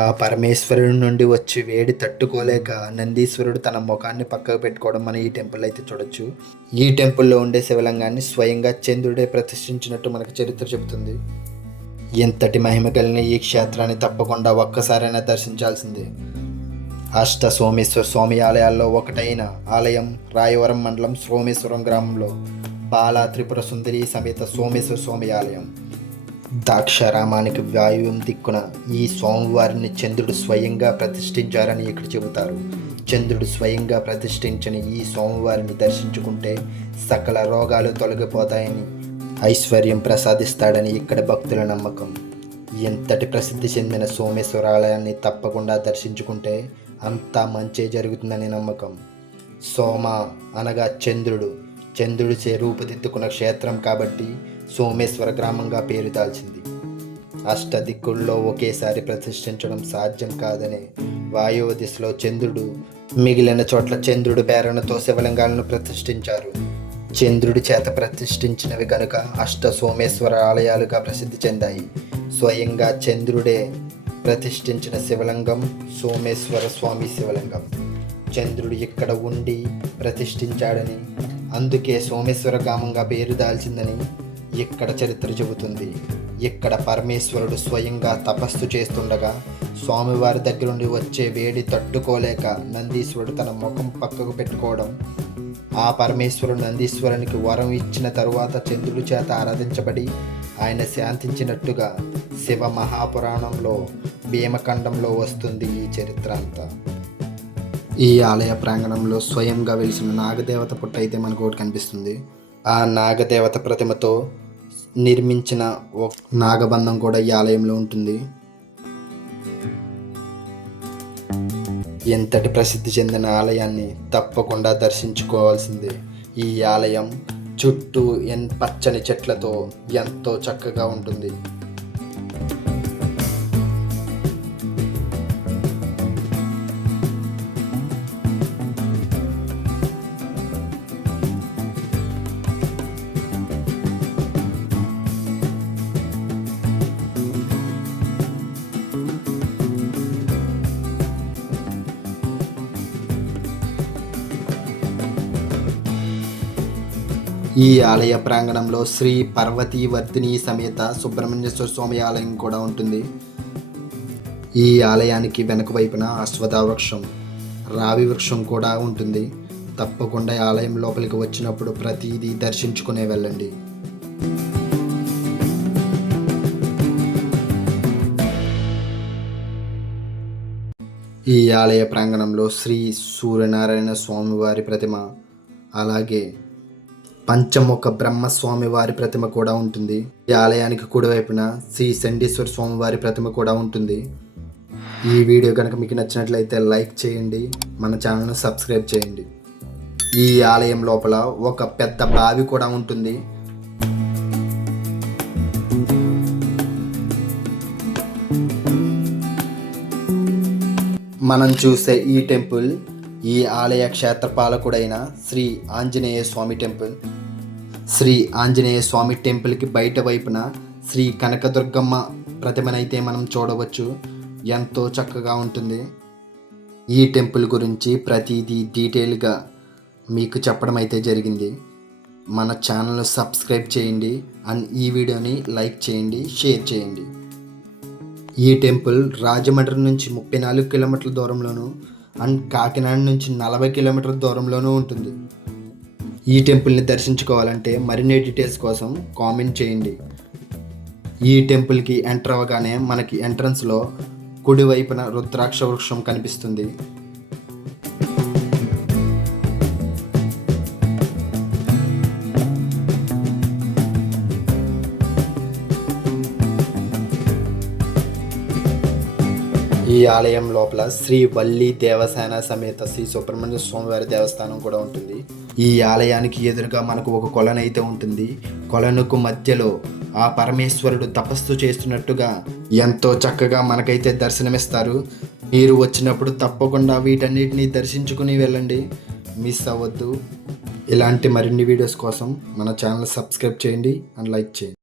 ఆ పరమేశ్వరుడి నుండి వచ్చి వేడి తట్టుకోలేక నందీశ్వరుడు తన ముఖాన్ని పక్కకు పెట్టుకోవడం మనం ఈ టెంపుల్ అయితే చూడొచ్చు. ఈ టెంపుల్లో ఉండే శివలింగాన్ని స్వయంగా చంద్రుడే ప్రతిష్ఠించినట్టు మనకు చరిత్ర చెబుతుంది. ఎంతటి మహిమ కలిగిన ఈ క్షేత్రాన్ని తప్పకుండా ఒక్కసారైనా దర్శించాల్సిందే. అష్ట సోమేశ్వర స్వామి ఆలయాల్లో ఒకటైన ఆలయం రాయవరం మండలం సోమేశ్వరం గ్రామంలో బాల త్రిపుర సుందరి సమేత సోమేశ్వర స్వామి ఆలయం. దాక్షారామానికి వాయువ్యం దిక్కున ఈ స్వామివారిని చంద్రుడు స్వయంగా ప్రతిష్ఠించారని ఇక్కడ చెబుతారు. చంద్రుడు స్వయంగా ప్రతిష్ఠించిన ఈ స్వామివారిని దర్శించుకుంటే సకల రోగాలు తొలగిపోతాయని ఐశ్వర్యం ప్రసాదిస్తాడని ఇక్కడ భక్తుల నమ్మకం. ఎంతటి ప్రసిద్ధి చెందిన సోమేశ్వర ఆలయాన్ని తప్పకుండా దర్శించుకుంటే అంతా మంచే జరుగుతుందని నమ్మకం. సోమ అనగా చంద్రుడు. చంద్రుడిచే రూపుదిద్దుకున్న క్షేత్రం కాబట్టి సోమేశ్వర గ్రామంగా పేరు దాల్చింది. అష్టదిక్కుల్లో ఒకేసారి ప్రతిష్ఠించడం సాధ్యం కాదనే వాయువ దిశలో చంద్రుడు మిగిలిన చోట్ల చంద్రుడు ప్రేరణతో శివలింగాలను ప్రతిష్ఠించారు. చంద్రుడి చేత ప్రతిష్ఠించినవి గనుక అష్ట సోమేశ్వర ఆలయాలుగా ప్రసిద్ధి చెందాయి. స్వయంగా చంద్రుడే ప్రతిష్ఠించిన శివలింగం సోమేశ్వర స్వామి శివలింగం. చంద్రుడు ఇక్కడ ఉండి ప్రతిష్ఠించాడని అందుకే సోమేశ్వర గ్రామంగా పేరు దాల్చిందని ఇక్కడ చరిత్ర చెబుతుంది? ఇక్కడ పరమేశ్వరుడు స్వయంగా తపస్సు చేస్తుండగా స్వామివారి దగ్గర నుండి వచ్చే వేడి తట్టుకోలేక నందీశ్వరుడు తన ముఖం పక్కకు పెట్టుకోవడం ఆ పరమేశ్వరుడు నందీశ్వరునికి వరం ఇచ్చిన తరువాత చంద్రుడి చేత ఆరాధించబడి ఆయన శాంతించినట్టుగా శివ మహాపురాణంలో భీమఖండంలో వస్తుంది ఈ చరిత్ర అంతా. ఈ ఆలయ ప్రాంగణంలో స్వయంగా వెలిసిన నాగదేవత పుట్ట అయితే మనకు ఒకటి కనిపిస్తుంది. ఆ నాగదేవత ప్రతిమతో నిర్మించిన ఒక నాగబంధం కూడా ఈ ఆలయంలో ఉంటుంది. ఎంతటి ప్రసిద్ధి చెందిన ఆలయాన్ని తప్పకుండా దర్శించుకోవాల్సిందే. ఈ ఆలయం చుట్టూ ఎన్ పచ్చని చెట్లతో ఎంతో చక్కగా ఉంటుంది. ఈ ఆలయ ప్రాంగణంలో శ్రీ పార్వతీ వర్ధిని సమేత సుబ్రహ్మణ్యేశ్వర స్వామి ఆలయం కూడా ఉంటుంది. ఈ ఆలయానికి వెనక వైపున అశ్వథ వృక్షం రావి వృక్షం కూడా ఉంటుంది. తప్పకుండా ఆలయం లోపలికి వచ్చినప్పుడు ప్రతిదీ దర్శించుకునే వెళ్ళండి. ఈ ఆలయ ప్రాంగణంలో శ్రీ సూర్యనారాయణ స్వామివారి ప్రతిమ అలాగే పంచముఖ బ్రహ్మస్వామి వారి ప్రతిమ కూడా ఉంటుంది. ఈ ఆలయానికి కుడివైపున శ్రీ చండీశ్వర స్వామి వారి ప్రతిమ కూడా ఉంటుంది. ఈ వీడియో కనుక మీకు నచ్చినట్లయితే లైక్ చేయండి మన ఛానల్ను సబ్స్క్రైబ్ చేయండి. ఈ ఆలయం లోపల ఒక పెద్ద బావి కూడా ఉంటుంది. మనం చూసే ఈ టెంపుల్ ఈ ఆలయ క్షేత్రపాలకుడైన శ్రీ ఆంజనేయ స్వామి టెంపుల్. శ్రీ ఆంజనేయ స్వామి టెంపుల్కి బయట వైపున శ్రీ కనకదుర్గమ్మ ప్రతిమనైతే మనం చూడవచ్చు. ఎంతో చక్కగా ఉంటుంది. ఈ టెంపుల్ గురించి ప్రతిదీ డీటెయిల్గా మీకు చెప్పడం అయితే జరిగింది. మన ఛానల్ సబ్స్క్రైబ్ చేయండి అండ్ ఈ వీడియోని లైక్ చేయండి షేర్ చేయండి. ఈ టెంపుల్ రాజమండ్రి నుంచి ముప్పై నాలుగు కిలోమీటర్ల దూరంలోను అండ్ కాకినాడ నుంచి నలభై కిలోమీటర్ల దూరంలోనూ ఉంటుంది. ఈ టెంపుల్ని దర్శించుకోవాలంటే మరిన్ని డీటెయిల్స్ కోసం కామెంట్ చేయండి. ఈ టెంపుల్కి ఎంటర్ అవ్వగానే మనకి ఎంట్రన్స్లో కుడివైపున రుద్రాక్ష వృక్షం కనిపిస్తుంది. ఈ ఆలయం లోపల శ్రీ వల్లి దేవసేన సమేత శ్రీ సుబ్రహ్మణ్య స్వామివారి దేవస్థానం కూడా ఉంటుంది. ఈ ఆలయానికి ఎదురుగా మనకు ఒక కొలను అయితే ఉంటుంది. కొలనుకు మధ్యలో ఆ పరమేశ్వరుడు తపస్సు చేస్తున్నట్టుగా ఎంతో చక్కగా మనకైతే దర్శనమిస్తారు. మీరు వచ్చినప్పుడు తప్పకుండా వీటన్నిటిని దర్శించుకుని వెళ్ళండి. మిస్ అవ్వద్దు. ఇలాంటి మరిన్ని వీడియోస్ కోసం మన ఛానల్ సబ్స్క్రైబ్ చేయండి. అండ్ లైక్ చేయండి.